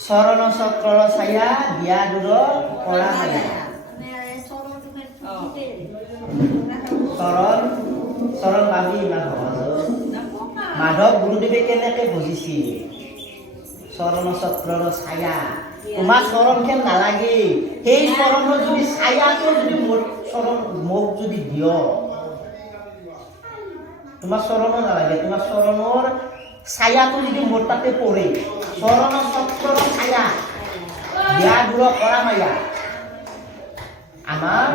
চৰণ চক্ৰৰ ছায়া বিয়া দূৰৰ কৰা মায়া চৰণ ভাবি ইমান সহজ মাধৱ গুৰুদেৱে কেনেকে বুজিছিল চৰণ চক্ৰৰ ছায়া তোমাৰ চৰণখন নালাগে সেই চৰণৰ যদি ছায়াটো যদি মোক যদি দিয় তোমাৰ চৰণৰ নালাগে তোমাৰ চৰণৰ ছায়াটো যদি মোৰ তাতে পৰে চৰণ চক্ৰৰ ছায়া বিয়া দূৰ কৰা মায়া আমাৰ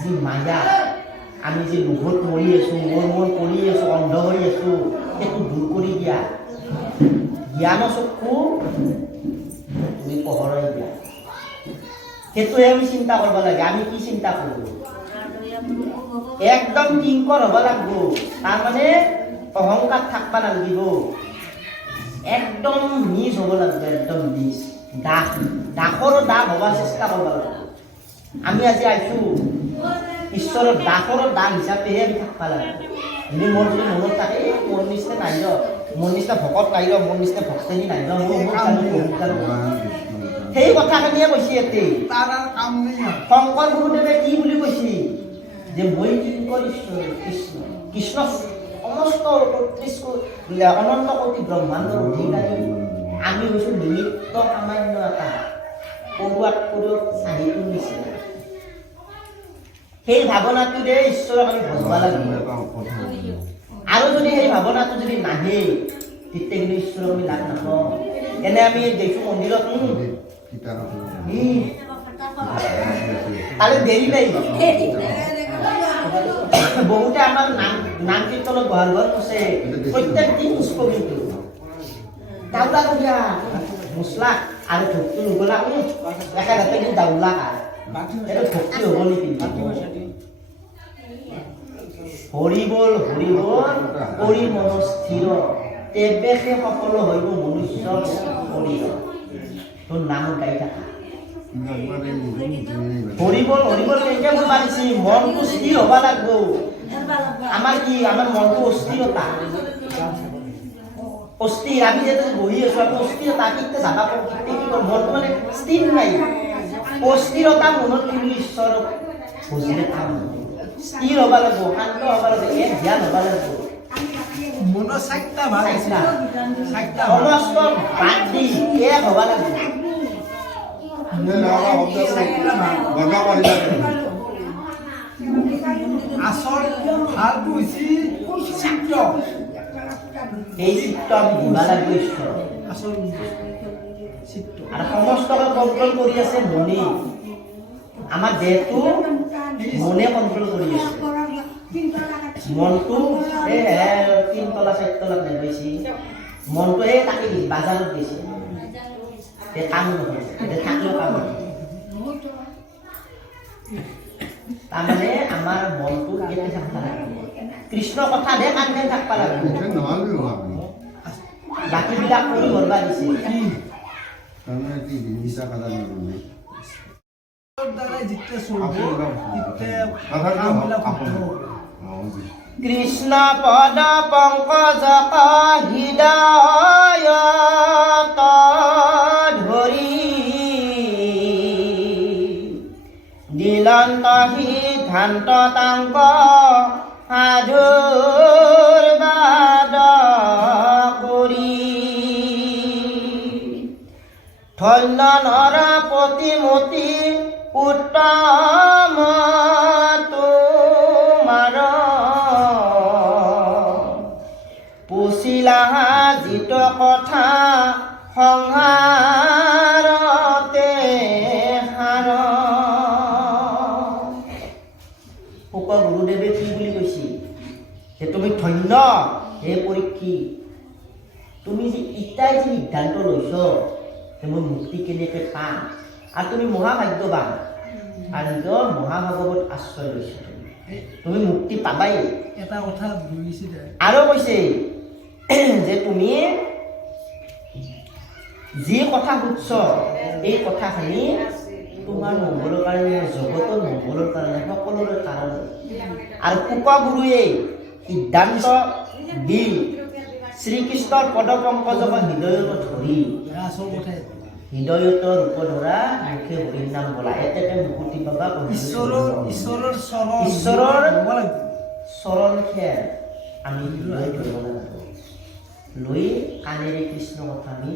যি মায়া আমি যে লোভত মৰি আছো মোৰ কৰি আছো অন্ধ হৈ আছো সেইটো দূৰ কৰি দিয়া জ্ঞানৰ চক্ষু তুমি পোহৰাই দিয়া সেইটোহে আমি চিন্তা কৰিব লাগে আমি কি চিন্তা কৰো একদম কিংকৰ হ'ব লাগিব তাৰমানে অহংকাৰ থাকবা নালাগিব একদম নিজ হ'ব লাগিব একদম নিজ দাসৰ দাস হ'ব চেষ্টা কৰিব লাগিব আমি আজি আহিছো ঈশ্বৰৰ দাসৰ দাস হিচাপেহে আমি থাকবা লাগে যদি মোৰ যদি মনত থাকে মোৰ নিচিনা নাই ৰ মোৰ নিচিনা ভকত নাই ৰ মোৰ নিচিনা ভক্তনী নাই ৰ সেই কথাখিনিয়ে কৈছে ইয়াতে শংকৰ গুৰুদেৱে কি বুলি কৈছে যে মই কিংকৰ ঈশ্বৰ কৃষ্ণ কৃষ্ণ সমস্ত অনন্ত কোটি ব্ৰহ্মাণ্ডৰ অধিকাৰী আমি হৈছো নিমিত্ত সামান্য এটা পৰুৱাত পৰুৱাত চাহিটোৰ নিচিনা সেই ভাৱনাটোৰে ঈশ্বৰক আমি ভজবা লাগিব আৰু যদি সেই ভাৱনাটো যদি নাহে তেতিয়া কিন্তু ঈশ্বৰক আমি লাভ নাপাওঁ এনে আমি দেখো মন্দিৰত তাহলে দেৰি নাই বহুতে আমাৰ নাম কীৰ্তনত বহাৰ ঘৰ আছে প্ৰত্যেক দিন পুষ্প কিন্তু দাউলা দিয়া মছলা আৰু ধূপটো নগলা একেলগে কিন্তু দাউলা এটা ভক্তি হ'ব নেকি হৰি বল কৰি মন স্থিৰ তেৱেহে সফল হইব মনুষ্য শৰীৰ তোৰ নাম গাই থাকা হৰি বল কেনেকে মই মাৰিছি মনটো স্থিৰ হ'ব লাগিব আমাৰ কি আমাৰ মনটো অস্থিৰতা অস্থিৰ আমি যে বহি আছো আমি অস্থিৰতা কিতে যাবা কি মনটো মানে স্থিৰ নাই অস্থিৰতা মনত কিনি ঈশ্বৰক বুজিলে কাম স্থিৰ হ'ব লাগিব শান্ত হ'ব লাগিব এক ধ্যান হ'ব লাগিব মনৰ চাইটা ভাল সমস্ত বাদ দি এক হ'ব লাগিব আচল ভালটো হৈছে চিত্ৰ এই চিত্ৰ আমি দিবা লাগিব ঈশ্বৰ আচল আৰু সমস্তকে কণ্ট্ৰল কৰি আছে মনে আমাৰ দেহটো মনে কণ্ট্ৰল কৰি আছে মনটো এই তিনতলা চাৰিতলাত নেবেছি মনটো এই তাকে বাজাৰত দিছে কাম নহয় থাকিলেও কাম নহয় তাৰমানে আমাৰ মনটো ইয়াতে থাকিব লাগিব কৃষ্ণৰ কথা দে কাম দে থাকিব লাগিব বাকীবিলাক কৰি ভৰবা দিছে কৃষ্ণ পদ পংকজ হৃদয়ত ধৰি দিলন্ত সিদ্ধান্ত তাংক সাধুৰ বাদ কৰি ধন্য নৰ প্ৰতিমতি উত্তম তোমাৰ পুছিলা যিটো কথা সংহাৰতে সাৰ শুক গুৰুদেৱে কি বুলি কৈছে যে তুমি ধন্য হে পৰীক্ষী তুমি যে ইটাই যে সিদ্ধান্ত লৈছ যে মই মুক্তি কেনেকৈ পাম আৰু তুমি মহাভাগ্যৱান আৰু নিজৰ মহাভাগৱত আশ্ৰয় লৈছা তুমি মুক্তি পাবাই এটা কথা আৰু কৈছে যে তুমি যি কথা সুধছ এই কথাখিনি তোমাৰ মংগলৰ কাৰণে জগতৰ মংগলৰ কাৰণে সকলোৰে কাৰণে আৰু শুক গুৰুৱে সিদ্ধান্ত দি শ্ৰীকৃষ্ণৰ পদপংকজক হৃদয়ত ধৰি হৃদয়তৰ ৰূপ ধৰা মুখে হৰিৰ নাম বলা এতেকে মুকুতি পাবা ঈশ্বৰৰ চৰণ খেৰ আমি হৃদয় ধৰিব লাগিব লৈ কাণেৰে কৃষ্ণ কথা আমি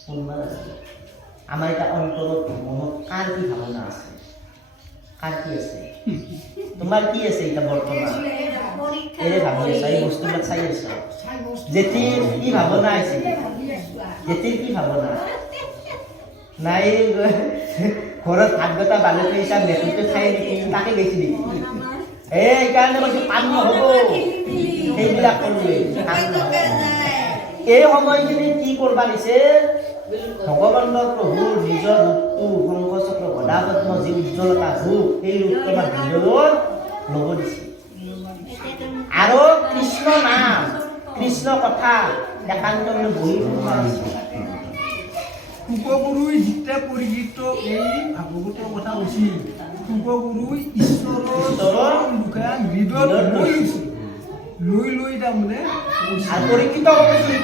শুনব লাগিব আমাৰ এটা অন্তৰত মনত কাৰ কি ভাৱনা আছে কাৰ কি আছে তোমাৰ কি আছে এতিয়া বৰ্তমান এৰে ভাবি আছা এই বস্তুবিলাক চাই আছা জেঠিৰ কি ভাৱনা আছে জেঠিৰ কি ভাৱনা নাই ঘৰত ভাত গটা বালি থৈছা মেকুৰীটো খাই নেকি তাকে বেছি নেকি এইকাৰণে কৈছো কাম নহ'ব সেইবিলাক কৰিলে এই সময়খিনি কি কৰবা দিছে ভগৱানৰ প্ৰভুৰ নিজৰ ৰূপটো শংখচক্ৰ গদাপদ্ম যি উজ্জ্বলতা ৰূপ সেই ৰূপটো আমাৰ হৃদয়ত ল'ব দিছে আৰু কৃষ্ণ নাম কৃষ্ণ কথা একান্ত বহি শুনবা দিছে উপগুৰুই যেতিয়া পৰিগীত এই ভাগৱতৰ কথা কৈছিল উপগুৰুই ঈশ্বৰৰ হৃদয়ত লৈ তাৰমানে আৰু পৰীক্ষিত কৰিছিল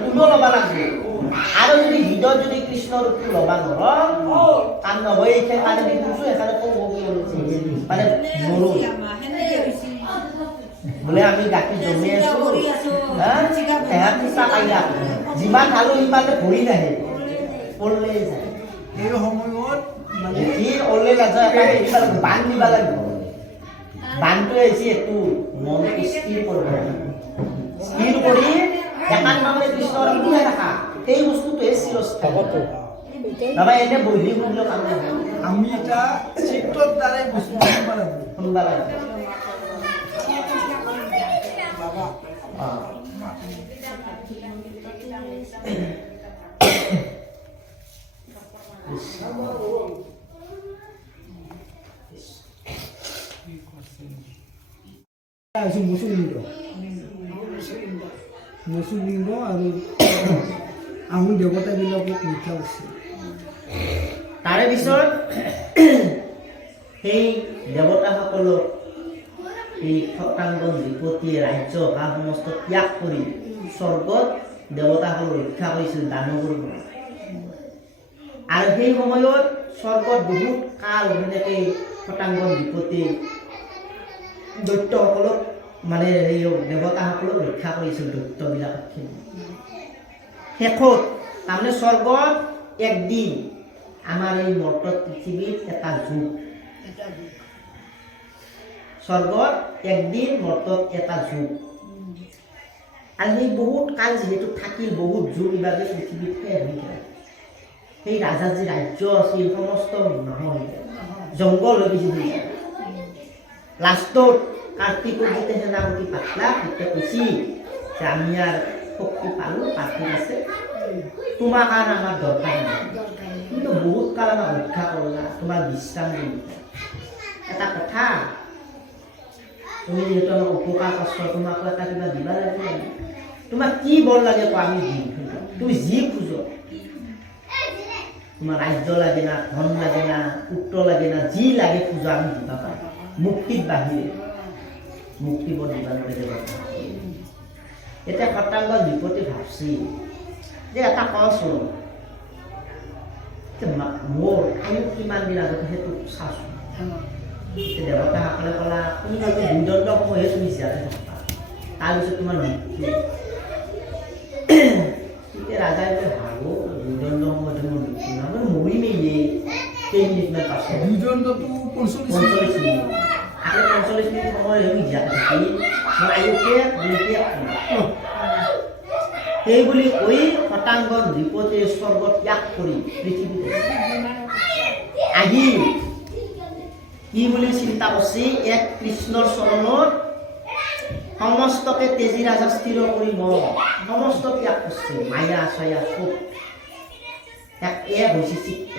তুমিও ল'বা লাগবে আৰু যদি হৃদয়ত যদি কৃষ্ণ ৰূপটো ল'বা নৰ কাম নহয় এইখানে মানে দি কৈছো এখানে কম মানে নৰো বোলে আমি গাখীৰ জমি আছো পাইলা যিমান খালো সিমানে ভৰি নাহে পৰলে যায় এই সময়ত মানে কি ওলে নাযায় এটা বান্ধ দিব লাগিব বান্ধটো হৈছে এইটো মনটো স্থিৰ কৰিব স্থিৰ কৰি একান নামে কৃষ্ণৰ গুণে ৰাখা এই বস্তুটোৱে চিৰস্থায়ী নাবা এনে বহি শুনিলেও কাম নহয় আমি এটা চিত্ৰৰ দ্বাৰাই বস্তু শুনবা লাগিব মুছলিম আৰু আহোম দেৱতাবিলাকক মিঠা আছে তাৰে পিছত সেই দেৱতাসকলক এই সতাংগন নৃপতিয়ে ৰাজ্য বা সমস্ত ত্যাগ কৰি স্বৰ্গত দেৱতাসকলক ৰক্ষা কৰিছিল দানৱৰ পৰা আৰু সেই সময়ত স্বৰ্গত বহুত কাল সেনেকৈ সতাংগন নৃপতি দৈত্যসকলক মানে সেই দেৱতাসকলক ৰক্ষা কৰিছিল দৈত্যবিলাকক শেষত তাৰমানে স্বৰ্গত একদিন আমাৰ এই মৰ্তত পৃথিৱীত এটা যুগ স্বৰ্গত একদিন মৰ্তত এটা যুগ আৰু সেই বহুত কাল যিহেতু থাকিল বহুত যুগ ইভাগে পৃথিৱীত শেষ হৈ যায় সেই ৰাজাৰ যি ৰাজ্য আছিল সমস্ত নহয় জংঘল হৈ গৈছিল লাষ্টত কাৰ্তিকৰ যেতিয়া সেনাপতি পাতলা তেতিয়া কৈছি যে আমি আৰু শক্তি পালোঁ পাতিল আছে তোমাৰ কাৰণে আমাৰ দৰকাৰ নাই কিন্তু বহুত কাল আমাক ৰক্ষা কৰিলা তোমাৰ বিশ্ৰাম দিলা এটা কথা তুমি যিহেতু আমাক উপকাৰ কষ্ট তোমাকো এটা কিবা দিবা লাগিব তোমাক কি বল লাগে কোৱা আমি দিম তুমি যি খোজ তোমাৰ ৰাজ্য লাগে না ধন লাগে না পুত্ৰ লাগে না যি লাগে খোজা আমি দিবা পাৰোঁ মুক্তিত বাহিৰে মুক্তি বৰ দিবা নোৱাৰে এতিয়া সতাংগ নৃপতি ভাবছি যে এটা কচোন মোৰ আয়ু কিমান দিন আগতে সেইটো চাচোন দেৱতাসকলে ক'লা তুমি যদি দুৰ্দণ্ড সময়হে তুমি জীয়াতে থাকা তাৰপিছত তোমাৰ মৃত্যু তেতিয়া ৰাজাই ভাবো দুৰ্দণ্ড সময়তে মোৰ মৃত্যু নহয় মই মৰিমেই কেইমিনিটমান পাছত দুৰ্দণ্ডটো 45 মিনিট আকৌ 45 মিনিট সময় আমি জীয়াতে থাকি মই আয়ুকে সেই বুলি কৈ সতাংগ নৃপতিয়ে স্বৰ্গ ত্যাগ কৰি পৃথিৱীত আহি কি বুলি চিন্তা কৰিছে এক কৃষ্ণৰ চৰণত সমস্তকে তেজী ৰাজা স্থিৰ কৰি মই সমস্ত ত্যাগ কৰিছে মায়া ছায়া সুখ এক হৈছে চিত্ত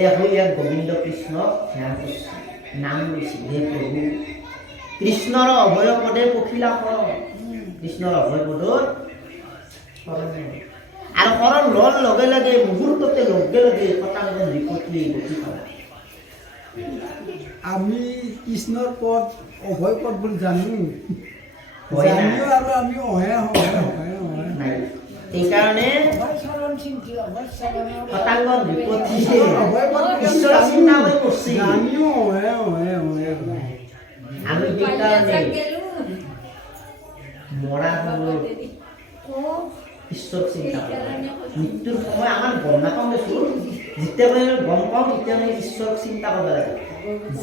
এক হৈ এক গোবিন্দ কৃষ্ণক ধ্যান কৰিছে নাম লৈছে হে প্ৰভু কৃষ্ণৰ অভয় পদে পখিলা কৰ কৃষ্ণৰ অভয় পদত আৰু শৰণ লোৱাৰ লগে লগে মুহূৰ্ততে লগে লগে সতাংগ নৃপতিয়ে গতি পালে আমি কৃষ্ণৰ পদ অভয় পদ বুলি জানো হয় না জানিও আৰু আমি অহে নাই সেইকাৰণে শতাংশ বিপত্তি ঈশ্বৰৰ চিন্তা কৰি কৰিছে জানিও অহে আমি সেইকাৰণে মৰা সময়ত ঈশ্বৰ চিন্তা কৰোঁ মৃত্যুৰ সময় আমাৰ গম নাপাওঁ দেচোন যেতিয়া মানে গম পাওঁ তেতিয়া মানে ঈশ্বৰক চিন্তা কৰিব লাগে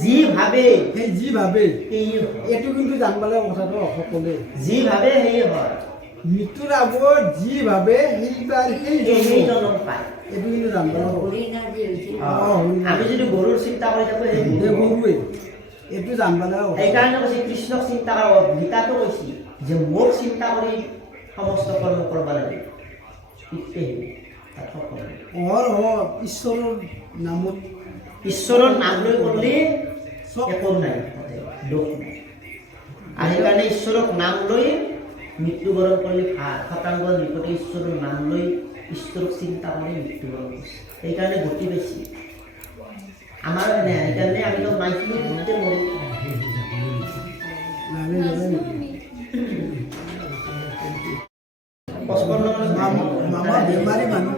যি ভাবে সেই যি ভাবে সেই হয় এইটো কিন্তু জানিব লাগে কথাটো সকলোৱে যি ভাবে সেই হয় মৃত্যুৰ আগত যি ভাবে সেই জন্ম পায় এইটো কিন্তু জানিব লাগে আমি যদি গৰুৰ চিন্তা কৰি থাকোঁ সেই গৰুৱে এইটো জানিব লাগে সেইকাৰণে কৈছে কৃষ্ণক চিন্তা কৰা গীতাটো কৈছে যে মোক চিন্তা কৰি সমস্ত কৰ্ম কৰিব লাগে ঈশ্বৰৰ নামত ঈশ্বৰৰ নাম লৈ কৰিলে একো নাই দুখ নাই আৰু সেইকাৰণে ঈশ্বৰক নাম লৈ মৃত্যুবৰণ কৰিলে ভাল শতাংশ নিকটে ঈশ্বৰৰ নাম লৈ ঈশ্বৰক চিন্তা কৰি মৃত্যুবৰণ কৰিছে সেইকাৰণে গতি পাইছে আমাৰ সেইকাৰণে আমি নাইছিলোঁ গোটেই মৰি মামা বেমাৰী মানুহ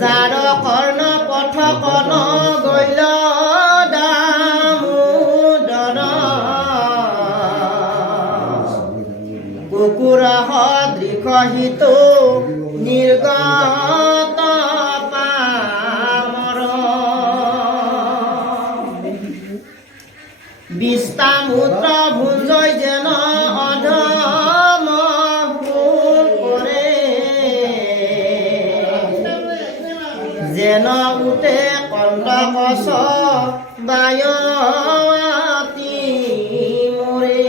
যাৰ কৰ্ণ পথ কণ গৈল দামোদৰ কুকুৰ সদৃশ হিতো নিৰ্গত পামৰ বিস্তামূত্ৰ ভুঞ্জয় যেন অধম ভুল কৰে যেন উঠে কণ্টকচ বায়তি মৰে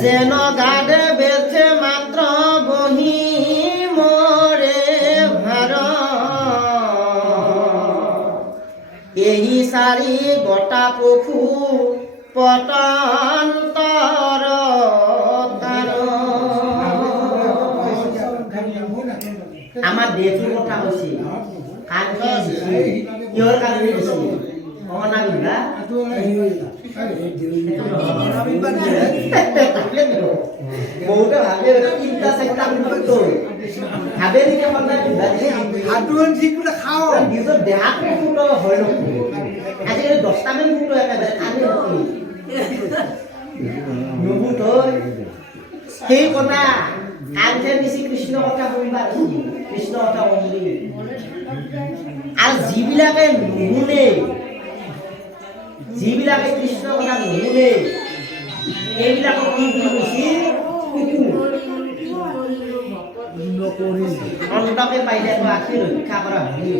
যেন গাধে বেছে মাত্ৰ বহি মৰে ভাৰ এই চাৰি গটা পশু পতন্তৰ তাৰ আমাৰ দেহটোৰ কথা কৈছে কাণখন দিছে কিহৰ কাৰণে দিছে অনা বিঘা বহুতে ভাবে তিনিটা চাৰিটা মিনিট ভাবে নেকি সদায় বিঘা খাওঁ নিজৰ দেহাটো ফুটো হয় নকৰি আজিকালি 10টামান ফুটো একেবাৰে কাণে নকৰি নুবুত হয় সেই কথা কাণে বেছি কৃষ্ণ কথা শুনিবা কৃষ্ণ কথা শুনিবি আৰু যিবিলাকে নুশুনে যিবিলাকে কৃষ্ণ কথা নুশুনে সেইবিলাকক কি বুলি কৈছে অন্তকে পাইলে আশী ৰক্ষা কৰা হয়